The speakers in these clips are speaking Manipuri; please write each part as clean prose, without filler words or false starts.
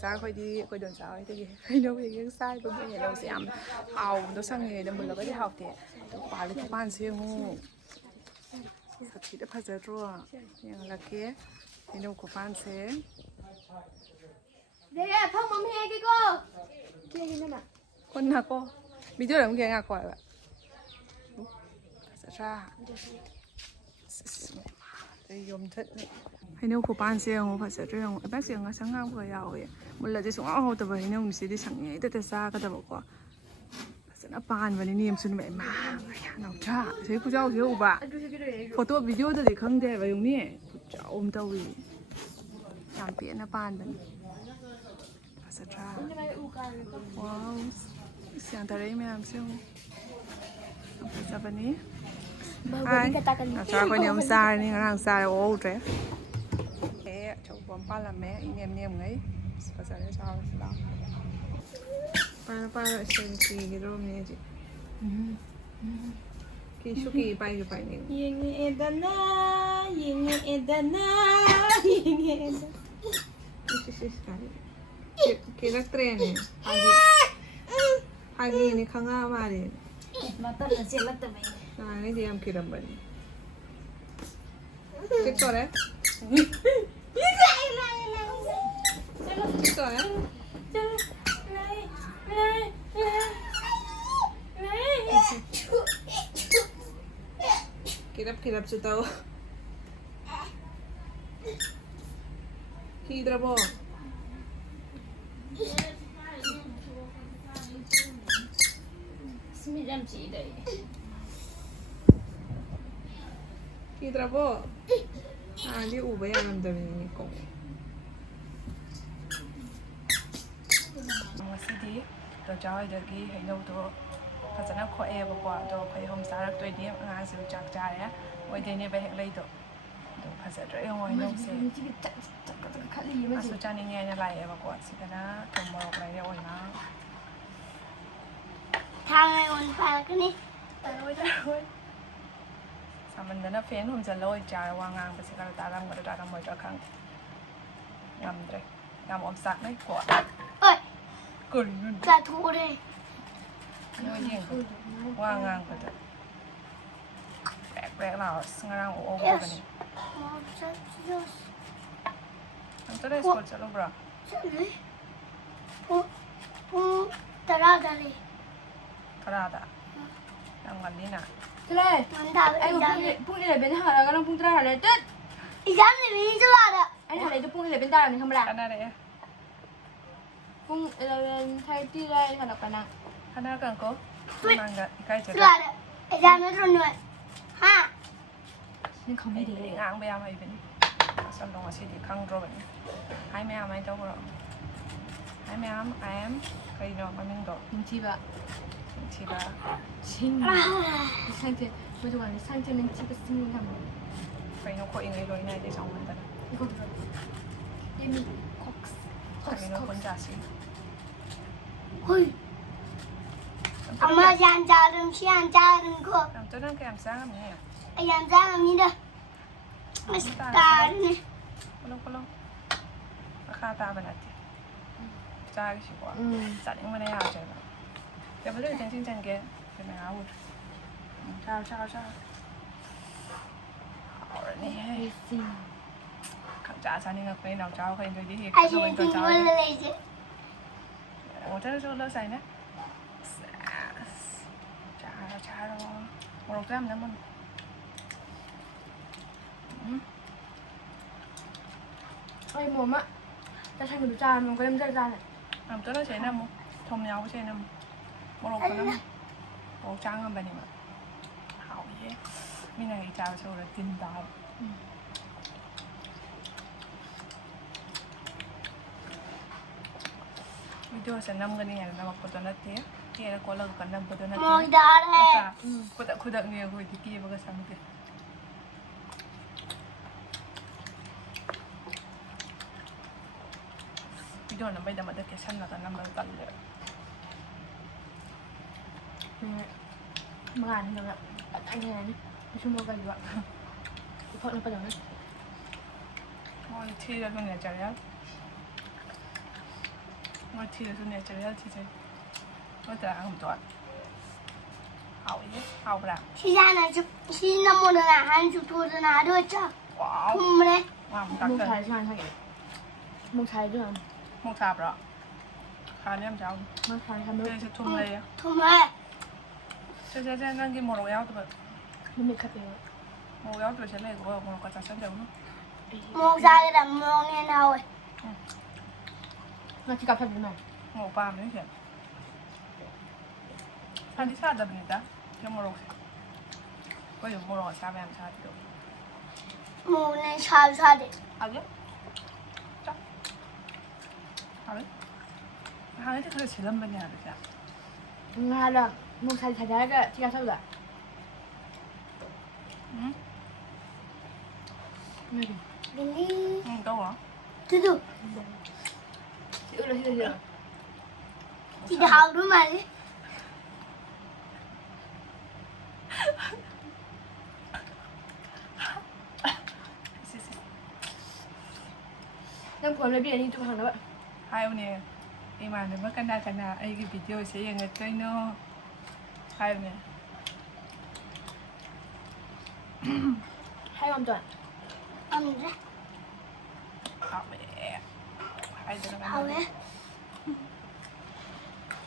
ꯆꯥ ꯑꯩꯈꯣꯏ ꯗꯣꯟ ꯆꯥ ꯍꯣꯏꯗꯒꯤ ꯍꯩꯅꯧ ꯍꯦꯛ ꯆꯥꯏꯕ ꯍꯩꯅꯧꯁꯦ ꯌꯥꯝ ꯍꯥꯎꯕꯗꯣ ꯁꯪꯉꯤꯉꯩꯗ ꯃꯨꯜꯂꯒꯗꯤ ꯍꯥꯎꯇꯦ ꯑꯗꯣ ꯄꯥꯜꯂꯤ ꯈꯨꯄꯥꯟꯁꯦ ꯌꯦꯡꯉꯨ ꯁꯥꯊꯤꯗ ꯐꯖꯗ꯭ꯔꯣ ꯌꯦꯡꯍꯜꯂꯛꯀꯦ ꯍꯩꯅꯧ ꯈꯨꯄꯥꯟꯁꯦ ꯀꯣꯟꯅꯀꯣ ꯚꯤꯗꯤꯑꯣ ꯑꯃꯨꯛ ꯉꯥꯛꯀꯣ ꯍꯥꯏꯕ ꯐꯖꯗ꯭ꯔꯥ ꯌꯣꯝꯊꯠꯅ ꯍꯩꯅꯧ ꯈꯨꯄꯥꯟꯁꯦ ꯌꯦꯡꯉꯨ ꯐꯖꯗ꯭ꯔꯥ ꯌꯦꯡꯉꯨ ꯑꯗꯥꯏꯁꯦ ꯉꯁꯪ ꯉꯥꯡꯕꯒ ꯌꯥꯎꯋꯦ ꯃꯨꯜꯂꯗꯤ ꯁꯨꯡꯍꯥꯎ ꯍꯥꯎꯇꯕ ꯍꯩꯅꯧꯅꯤ ꯁꯤꯗꯤ ꯁꯪꯉꯤꯉꯩꯗ ꯆꯥꯒꯗꯕꯀꯣ ꯐꯖꯅ ꯄꯥꯟꯕꯅꯤ ꯅꯦꯝꯁꯨ ꯅꯦꯝꯃꯦ ꯏꯃꯥ ꯅꯥꯎꯆꯥ ꯁꯤ ꯈꯨꯆꯥꯎꯁꯦ ꯎꯕ ꯐꯣꯇꯣ ꯚꯤꯗꯤꯑꯣꯗꯗꯤ ꯈꯪꯗꯦ ꯍꯥꯏꯕ ꯌꯦꯡꯅꯤ ꯈꯨꯆꯥꯎ ꯑꯃ ꯇꯧꯏ ꯌꯥꯝ ꯄꯦꯟꯅ ꯄꯥꯟꯕꯅꯤ ꯐꯖꯗ꯭ꯔꯥ ꯋꯥꯎ ꯌꯥꯟꯊꯔꯛꯏ ꯃꯌꯥꯝꯁꯦ ꯌꯦꯡꯉꯨ ꯌꯥꯝ ꯐꯖꯕꯅꯤ ꯍꯥꯏ ꯅꯥꯎꯆꯥ ꯑꯩꯈꯣꯏꯅ ꯑꯃꯨꯛ ꯆꯥꯔꯅꯤ ꯉꯔꯥꯡ ꯆꯥꯔꯦ ꯑꯣꯍꯧꯗ꯭ꯔꯦ ꯑꯆꯧꯕ ꯑꯃ ꯄꯥꯜꯂꯝꯃꯦ ꯏꯅꯦꯝ ꯅꯦꯝꯉꯩ ꯐꯖꯔꯦ ꯆꯥꯎꯔꯁꯤ ꯂꯥꯎ ꯄꯥꯏꯔꯣ ꯏꯁꯇꯦꯟ ꯀꯤꯒꯗꯧꯔꯕꯅꯤ ꯍꯧꯖꯤꯛ ꯀꯤꯁꯨ ꯀꯤ ꯄꯥꯏꯁꯨ ꯄꯥꯏꯅꯤꯡ ꯌꯦꯡꯉꯛꯑꯦꯗꯅ ꯀꯤꯔꯛꯇ꯭ꯔꯦꯅꯦ ꯐꯥꯒꯤꯅꯤ ꯈꯪꯉꯛꯑ ꯃꯥꯜꯂꯦ ꯃꯇꯝꯗ ꯆꯦꯜꯂꯛꯇꯕꯩ ꯅꯍꯥꯟꯉꯩꯗꯤ ꯌꯥꯝ ꯀꯤꯔꯝꯕꯅꯤ ꯆꯤꯛꯇꯣꯔꯦ ꯆꯤꯛꯇꯣꯔꯦ ꯀꯤꯔꯞꯁꯨ ꯇꯧ ꯀꯤꯗ꯭ꯔꯕꯣ ꯁ꯭ꯃꯤꯠ ꯌꯥꯝ ꯆꯤꯛꯏꯗ ꯀꯤꯗ꯭ꯔꯕꯣ ꯍꯥꯟꯅꯗꯤ ꯎꯕ ꯌꯥꯔꯝꯗꯕꯅꯤꯀꯣ ꯉꯁꯤꯗꯤ ꯗꯣꯟꯆꯥ ꯍꯣꯏꯗꯒꯤ ꯍꯩꯅꯧꯗꯣ ꯐꯖꯅ ꯈꯣꯛꯑꯦꯕꯀꯣ ꯑꯗꯣ ꯑꯩꯈꯣꯏ ꯑꯍꯨꯝ ꯆꯥꯔꯛꯇꯣꯏꯅꯤ ꯑꯉꯥꯡꯁꯤꯁꯨ ꯆꯥꯛ ꯆꯥꯔꯦ ꯑꯣꯏꯗꯣꯏꯅꯦꯕ ꯍꯦꯛꯂꯩꯗꯣ ꯑꯗꯣ ꯐꯖꯗ꯭ꯔꯥ ꯌꯦꯡꯉꯣ ꯍꯩꯅꯧꯁꯦ ꯑꯁꯨ ꯆꯥꯅꯤꯡꯉꯦ ꯍꯥꯏꯅ ꯂꯥꯛꯑꯦꯕꯀꯣ ꯁꯤꯗꯅ ꯊꯨꯝ ꯃꯣꯔꯣꯛ ꯂꯩꯔꯦ ꯑꯣꯏꯅ ꯊꯥꯡꯅ ꯑꯩꯉꯣꯟꯗ ꯄꯥꯏꯔꯛꯀꯅꯤ ꯇꯥꯔꯣꯏ ꯁꯥꯃꯟꯗꯅ ꯐꯦꯟ ꯍꯨꯝꯖꯤꯜꯂ ꯑꯣꯏ ꯆꯥꯔ ꯋꯥ ꯉꯥꯡꯕꯁꯦ ꯈꯔ ꯇꯥꯔꯝꯒꯗ꯭ꯔꯥ ꯇꯥꯔꯝꯃꯣꯏꯗ꯭ꯔꯥ ꯈꯪꯗꯦ ꯉꯝꯗ꯭ꯔꯦ ꯌꯥꯝ ꯑꯣꯝꯆꯥꯛꯅꯩꯀꯣ ꯍꯣꯏ ꯀꯔꯤꯅꯣ ꯆꯥꯊꯣꯛꯎꯔꯦ ꯅꯣꯏ ꯌꯦꯡꯕꯗ ꯋꯥ ꯉꯥꯡꯕꯗ ꯄ꯭ꯔꯦꯛ ꯂꯥꯎꯔ ꯉꯔꯥꯡ ꯑꯣꯛꯍꯧꯗꯕꯅꯤ ꯑꯝꯇꯗ ꯁ꯭ꯀꯨꯜ ꯆꯠꯂꯨꯕ꯭ꯔꯣ ꯆꯠꯂꯨꯏ ꯄꯨꯡ 10ꯗ ꯂꯩ 10ꯗ ꯌꯥꯝ ꯉꯜꯂꯤꯅ ꯄꯨꯡ 11 ꯍꯜꯂꯒ ꯅꯪ ꯄꯨꯡ 10 ꯍꯜꯂꯦ ꯇꯠ ꯑꯦꯛꯖꯥꯝ ꯂꯩꯕꯅꯤ ꯆꯠꯂꯣ ꯑꯩꯅ ꯍꯜꯂꯛꯏꯗꯣ ꯄꯨꯡ 11 ꯇꯥꯔꯕꯅꯤ ꯈꯪꯕ꯭ꯔꯥ ꯀꯥꯟꯅꯔꯛꯑꯦ ꯄꯨꯡ 11:30 ꯗ ꯍꯜꯂꯛꯄ ꯅꯪ ꯀꯥꯟꯅꯔꯛꯀꯅꯨꯀꯣ ꯃꯃꯥꯡꯗ ꯏꯀꯥꯏꯖꯗ꯭ꯔꯥ ꯆꯠꯂꯣ ꯑꯦꯛꯖꯥꯝ ꯅꯠꯇ꯭ꯔꯣ ꯅꯣꯏ ꯍꯥ ꯅꯪ ꯈꯪꯕꯤꯗꯦ ꯉꯥꯡꯕ ꯌꯥꯝ ꯍꯩꯕꯅꯤ ꯑꯁꯣꯝꯗꯣ ꯉꯁꯤꯗꯤ ꯈꯪꯗ꯭ꯔꯣꯕꯅꯤ ꯍꯥꯏ ꯃꯌꯥꯝ ꯍꯥꯏꯅ ꯇꯧꯕ꯭ꯔꯣ ꯍꯥꯏ ꯃꯌꯥꯝ ꯑꯥꯏ ꯑꯦꯝ ꯀꯩꯅꯣ ꯃꯃꯤꯡꯗꯣ ꯅꯤꯡꯊꯤꯕ ꯅꯤꯡꯊꯤꯕ ꯁꯤꯡ ꯁꯥꯡꯊꯦ ꯃꯗꯨꯀꯥꯟꯗ ꯁꯥꯡꯊꯦ ꯅꯤꯡꯊꯤꯕ ꯁꯤꯡ ꯊꯝꯃꯦ ꯀꯩꯅꯣ ꯈꯣꯠꯏꯉꯩ ꯂꯣꯏꯅ ꯍꯥꯏꯗꯤ ꯆꯥꯎꯃꯟꯗꯅ ꯀꯩꯅꯣ ꯄꯨꯟꯖꯥꯁꯤ ꯍꯣꯏ ꯑꯃ ꯌꯥꯝ ꯆꯥꯔꯝ ꯁꯤ ꯌꯥꯝ ꯆꯥꯔꯝꯀꯣ ꯑꯝꯇ ꯅꯪ ꯀꯌꯥꯝ ꯆꯥꯔꯝꯅꯤ ꯑꯩ ꯌꯥꯝ ꯆꯥꯔꯝꯅꯤꯗ ꯑꯁ ꯇꯥꯔꯅꯤ ꯀꯣꯂꯣ ꯃꯈꯥ ꯇꯥꯕ ꯅꯠꯇꯦ ꯆꯥꯔꯤꯁꯤꯀꯣ ꯆꯥꯅꯤꯡꯕꯅ ꯌꯥꯗ꯭ꯔꯦꯕ ꯇꯦꯕꯜꯗ ꯆꯪꯒꯦ ꯀꯩꯅꯣ ꯎꯗ꯭ꯔꯦ ꯆꯥꯔꯣ ꯍꯥꯎꯔꯅꯤꯍꯦ ꯈꯪꯆꯥ ꯆꯥꯅꯤꯡꯉꯛꯄꯅꯤ ꯅꯥꯎꯆꯥ ꯍꯣꯏ ꯅꯣꯏꯗꯤ ꯍꯦꯛ ꯂꯩꯁꯦ water soda sign charo moron gram naman Ay mama ta sang du chan mo ko dem jar am to la sai nam thom yaw sai nam moron ko nam o chang am bani ma hao ye mi na chao so la tin da video sa nam gani ya na ko to na te ke ko la ko nam ko to na te moi dar hai khudak ne ko di ki ba ka sang te video na bai da ma da ke san na ka nam ba tal le Makan juga anh này semua kan juga kok nak pada oh thi ra con nhà trời á 我提的是那这个提的，我在那么多，好一点，好不啦？现在呢就现在么的呢，还就多的呢，都叫哇哦，我们嘞，哇，我们大 มุก 哥 ไทยใช่ไหมใช่มุกไทยด้วย 木差不了，看你们家， มุกไทยทำด้วย 这是ทุ่มเลย 同们，这นั่งกินหมดแล้วตัว มันมีคาเฟ่ หมดแล้วตัวฉันเลยก็มันก็จะสั่นเดี๋ยวนู้น 莫啥个的，莫念他喂， มาที่กับแพทย์หน่อย หมูปลาไม่เห็นพันที่ชาติจะเป็นจ้ะเที่ยวโมโรก็อยู่โมโรชาแมมชาติเดียว 莫念啥啥的， เอาเยอะจ้ะเอาเลยทางนี้ที่เขาจะเชื่อมเป็นยังไงจ้ะ งานละมุกไทยไทยได้ก็ที่กับแพทย์ละไม่ดี 零零， โตเหรอ 嘟嘟， ที่อื่นเลยที่อื่น 记得好多嘛嘞， น้ำผลเลยเบี้ยนี่ทุกครั้งแล้ว hai ông nè em mà đừng có cana ai cái video sẽ dành cho nó hai ông nè ให้ความจ่อย 我们嘞， học mẹ hai đứa nó 好嘞，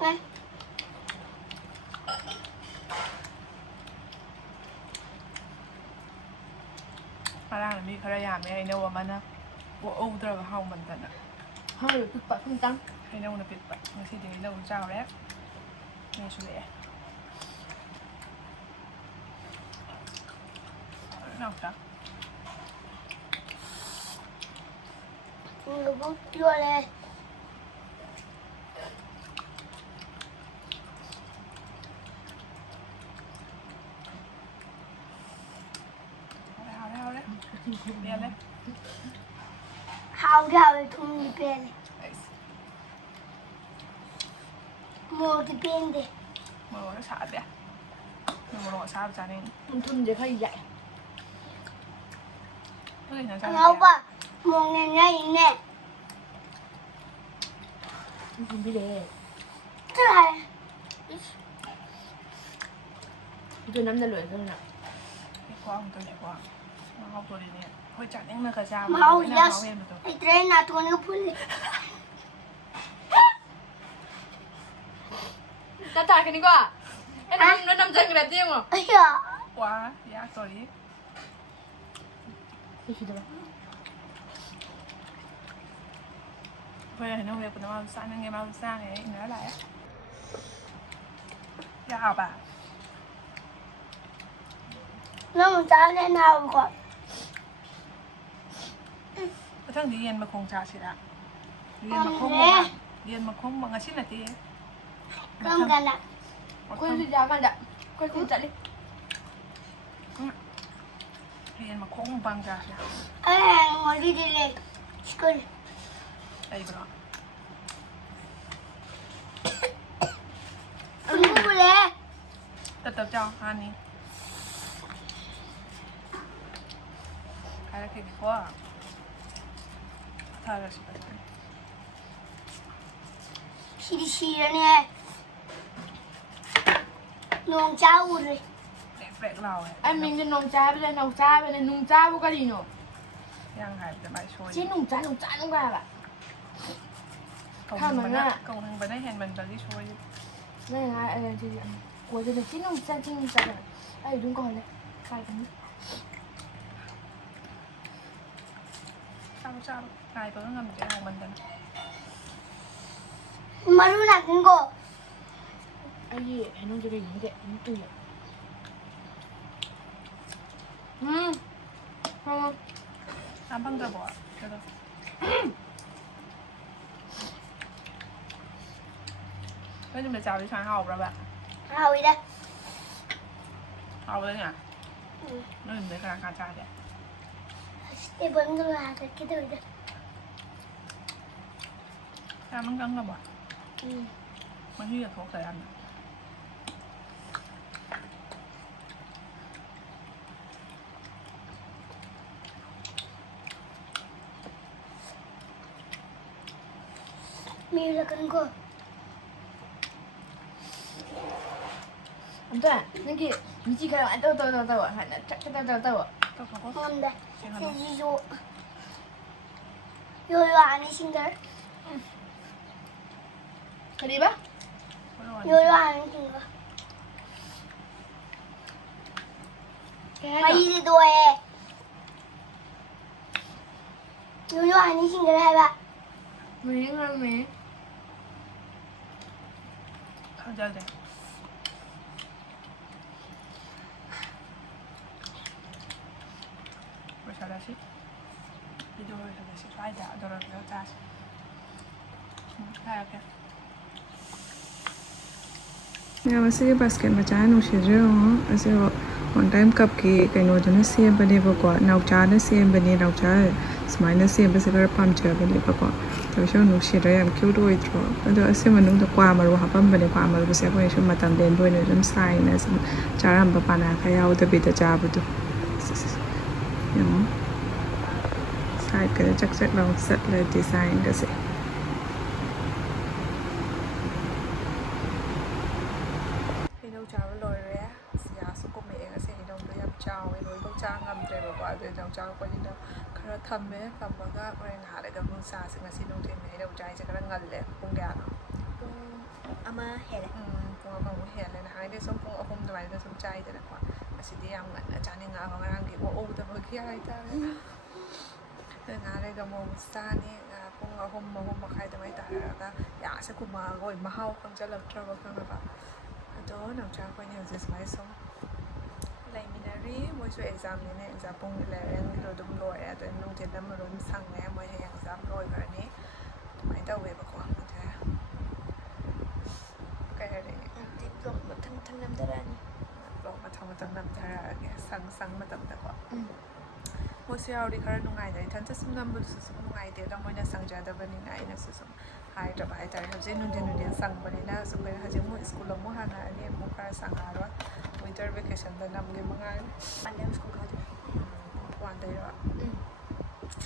喂， มาล่างมีภรรยาแม่ไอ้เนวมันนะว่าโอ้เดอร์ห้องมันแต่น่ะ ให้หรือปุ๊บปั๊บปุ๊บตั้ง ไอ้เนวน่ะปิดไปไม่ใช่เดี๋ยวเนวเจ้าแล้วนี่ช่วยนอกจาก 你个不丢嘞， เอาเลยเรียนเลย 好的好的，同一边嘞，莫的边的， มือเราชาร์จเนี่ยมือเราชาร์จจานนี้ มันทุนเดี๋ยวเขาใหญ่ เพื่อนฉันชาร์จ 然后吧，莫念念一念， มันทุนพี่เล่ 这还， ตัวน้ำจะเหลือเท่านั้น ไอ้กว้างตัวใหญ่กว่าเอาตัวนี้เนี่ยเฮ้ยจัดยังไม่เคยชาร์จ 毛 ไม่ 也 น่า 是 เขาเองตัว ，一堆拿多那个不嘞， น้าตากันดีกว่าไอ้น้ำน้ำใจกันแบบนี้มั้ง 哎呀， ว้ายากตัวนี้ ไม่คิดเลย เพื่อนเห็นน้องเวฟเป็นมาสร้างยังไงมาสร้างไงเนื้ออะไรอยากเอาป่ะ 那我咱来拿我个， กระทั่งเรียนมาคงชาชิระเรียนมาคงเรียนมาคงบางอาชีพไหนตี 干不干的？ คนสุดยอดมันจะคนสุดจัดเลย เรียนมาคงบางชาชิระ 哎，我弟弟嘞，这个， ไอ้บ้า 不嘞， แต่เติบเจ้าอันนี้ใครจะคิดว่าถ้าเราสิบ 稀里稀的呢，农家务嘞， เด็กเปรกเรา ไอ้มิงจะนงจ้าไปเลยนงจ้าไปเลยนงจ้าบุกดีโน่ ยังหายจะไปช่วย ที่นงจ้านงกว่าแบบ กงทางไปได้เห็นมันตอนที่ช่วย นี่ไงที่กลัวจะเป็นที่นงจ้าไอ้ดุ้งก่อนเลยใครกัน เจ้านายตัวนั้นมันจะมันกัน 马路哪跟过？ ไอ้ยี่ไอ้น้องจะได้ยินเด็กมันตื่นพอ น้ำพังกระบอกเดี๋ยวก็จะไปจับที่ชายเอาแล้วแบบ 好的， เอาเลยเนี่ยนั่นเป็นธนาคารจ่ายเนี่ย 这不能拿的，给他的， น้ำมันกังกระบอกมันที่จะทกใส่อัน 미울라는 거. 아무튼 여기 미지가 안 떠 하나 떠 뭔데? 세지조. 요요 아니신걸? 그리 봐 요요 아니신걸? 아 이제도 해. 요요 아니신걸 해봐. 미잉미 가져야 돼. 벌써 다시? 비디오 벌써 다시 좋아이다. 너랑요 다시. 이렇게. ꯉꯥ ꯁꯤ ꯕꯥꯁꯀꯦꯠ ꯃꯆꯥ ꯅꯨꯡꯁꯤꯖꯔꯣ ꯑꯁꯤ ꯋꯥꯟ ꯇꯥꯏꯝ ꯀꯞꯀꯤ ꯀꯩꯅꯣꯗꯨꯅ ꯁꯦꯝꯕꯅꯦꯕꯀꯣ ꯅꯥꯎꯆꯥꯅ ꯁꯦꯝꯕꯅꯦ ꯅꯥꯎꯆꯥ ꯁꯨꯃꯥꯏꯅ ꯁꯦꯝꯕꯁꯦ ꯈꯔ ꯄꯥꯝꯖꯕꯅꯦꯕꯀꯣ ꯇꯧꯁꯨ ꯅꯨꯡꯁꯤꯗ꯭ꯔꯥ ꯌꯥꯝ ꯀ꯭ꯌꯨꯠ ꯑꯣꯏꯗ꯭ꯔꯣ ꯑꯗꯣ ꯑꯁꯤ ꯃꯅꯨꯡꯗ ꯀ꯭ꯋꯥ ꯃꯔꯨ ꯍꯥꯞꯄꯝꯕꯅꯦ ꯀ꯭ꯋꯥ ꯃꯔꯨꯁꯦ ꯑꯩꯈꯣꯏꯅ ꯁꯨꯝ ꯃꯇꯝ ꯂꯦꯟꯕ ꯑꯣꯏꯅ ꯁꯨꯝ ꯁꯥꯏꯅ ꯁꯨꯝ ꯆꯥꯔꯝꯕ ꯄꯥꯅꯥꯈ ꯌꯥꯎꯗꯕꯤꯗ ꯆꯥꯕꯗꯣ ꯌꯦꯡꯉꯣ ꯁꯥꯏꯗꯀꯗ ꯆꯛ ꯆꯛ ꯂꯥꯎ ꯆꯠꯂ ꯗꯤꯖꯥꯏꯟꯒꯁꯦ ꯍꯩꯅꯧ ꯆꯥꯕ ꯂꯣꯏꯔꯦ ꯁꯤꯌꯥꯁꯨ ꯀꯨꯝꯃꯛꯑꯦ ꯉꯁꯤ ꯍꯩꯅꯧꯗꯣ ꯌꯥꯝ ꯆꯥꯎꯋꯦ ꯂꯣꯏꯐꯧ ꯆꯥ ꯉꯝꯗ꯭ꯔꯦꯕꯀꯣ ꯑꯗꯨ ꯍꯩꯅꯧ ꯆꯥꯔꯛꯄꯅꯤꯅ ꯈꯔ ꯊꯝꯃꯦ ꯊꯝꯃꯒ ꯍꯣꯔꯦꯟ ꯉꯥꯏꯍꯥꯛ ꯂꯩꯔꯒ ꯑꯃꯨꯛ ꯆꯥꯁꯦ ꯉꯁꯤ ꯅꯨꯡꯊꯤꯜ ꯍꯩꯅꯧ ꯆꯥꯏꯁꯦ ꯈꯔ ꯉꯜꯂꯦ ꯄꯨꯡ ꯀꯌꯥꯅꯣ ꯄꯨꯡ ꯑꯃ ꯍꯦꯜꯂꯦ ꯄꯨꯡ ꯑꯃꯃꯨꯛ ꯍꯦꯜꯂꯦ ꯅꯍꯥꯟꯒꯩꯗꯤ ꯁꯨꯝ ꯄꯨꯡ 3 ꯑꯗꯨꯃꯥꯏꯅ ꯁꯨꯝ ꯆꯥꯏꯗꯅꯀꯣ ꯉꯁꯤꯗꯤ ꯌꯥꯝ ꯉꯟꯅ ꯆꯥꯅꯤꯡꯉꯛꯑꯕ ꯉꯔꯥꯡꯒꯤ ꯑꯣꯛꯍꯧꯗꯕꯒꯤ ꯍꯥꯏꯇꯥꯔꯦ ꯉꯥꯏꯍꯥꯛ ꯂꯩꯔꯒ ꯑꯃꯨꯛ ꯆꯥꯅꯤ ꯄꯨꯡ 3 3:30 ꯑꯗꯨꯃꯥꯏꯅ ꯇꯥꯔꯛꯑꯒ ꯌꯥꯁꯦ ꯀꯨꯝꯃꯛꯑꯒ ꯑꯣꯏ ꯃꯍꯥꯎ ꯈꯪꯖꯤꯜꯂꯛꯇ꯭ꯔꯕ ꯈꯪꯉꯕ ꯑꯗꯣ ꯅꯥꯎꯆꯥ ꯑꯩꯈꯣꯏꯅꯤ ꯍꯧꯖꯤꯛ ꯁꯨꯃꯥꯏꯅ ꯁꯨꯝ ꯂꯩꯃꯤꯟꯅꯔꯤ ꯃꯣꯏꯁꯨ ꯑꯦꯛꯖꯥꯝꯅꯤꯅ ꯑꯦꯛꯖꯥꯝ ꯄꯨꯡ 11ꯒꯤꯗꯣ ꯑꯗꯨꯝ ꯂꯣꯏꯔꯦ ꯑꯗꯣ ꯅꯨꯡꯊꯤꯜ ꯑꯃꯔꯣꯝ ꯁꯪꯉꯦ ꯃꯣꯏ ꯍꯌꯦꯡ ꯑꯦꯛꯖꯥꯝ ꯂꯣꯏꯈ꯭ꯔꯅꯤ ꯑꯗꯨꯃꯥꯏꯅ ꯇꯧꯋꯦꯕꯀꯣ ꯑꯗꯨ ꯀꯩ ꯍꯥꯏꯔꯛꯏ ꯑꯗꯨꯗꯤ ꯕ꯭ꯂꯣꯛ ꯃꯊꯪ ꯃꯊꯪ ꯅꯝꯊꯔꯛꯑꯅꯤ ꯕ꯭ꯂꯣꯛ ꯃꯊꯪ ꯃꯊꯪ ꯅꯝꯊꯔꯛꯑꯒꯦ ꯁꯪ ꯃꯇꯝꯗꯀꯣ ꯃꯣꯏꯁꯨ ꯌꯥꯎꯔꯗꯤ ꯈꯔ ꯅꯨꯡꯉꯥꯏꯗ ꯏꯊꯟꯇ ꯁꯨꯝ ꯅꯝꯕꯗꯨꯁꯨ ꯁꯨꯝ ꯅꯨꯡꯉꯥꯏꯇꯦꯗ ꯃꯣꯏꯅ ꯁꯪꯖꯗꯕꯅꯤꯅ ꯑꯩꯅꯁꯨ ꯁꯨꯝ ꯍꯥꯏꯗ꯭ꯔꯕ ꯍꯥꯏꯇꯥꯔꯦ ꯍꯧꯖꯤꯛ ꯅꯨꯡꯊꯤꯟ ꯁꯪꯕꯅꯤꯅ ꯁꯨꯝ ꯀꯩꯅꯣ ꯍꯧꯖꯤꯛ ꯑꯃꯨꯛ ꯁ꯭ꯀꯨꯜ ꯑꯃꯨꯛ ꯍꯥꯡꯉꯛꯑꯅꯤ ꯑꯃꯨꯛ ꯈꯔ ꯁꯪꯉꯛꯑꯔꯣꯏ ꯋꯤꯟꯇꯔ ꯚꯦꯀꯦꯁꯟꯗ ꯅꯝꯒꯦ ꯃꯉꯥꯏꯔꯦ ꯄꯥꯟꯗꯝ ꯁ꯭ꯀꯨꯜ ꯀꯥꯗꯣꯏꯅꯤ 1 ꯗꯩꯔꯣ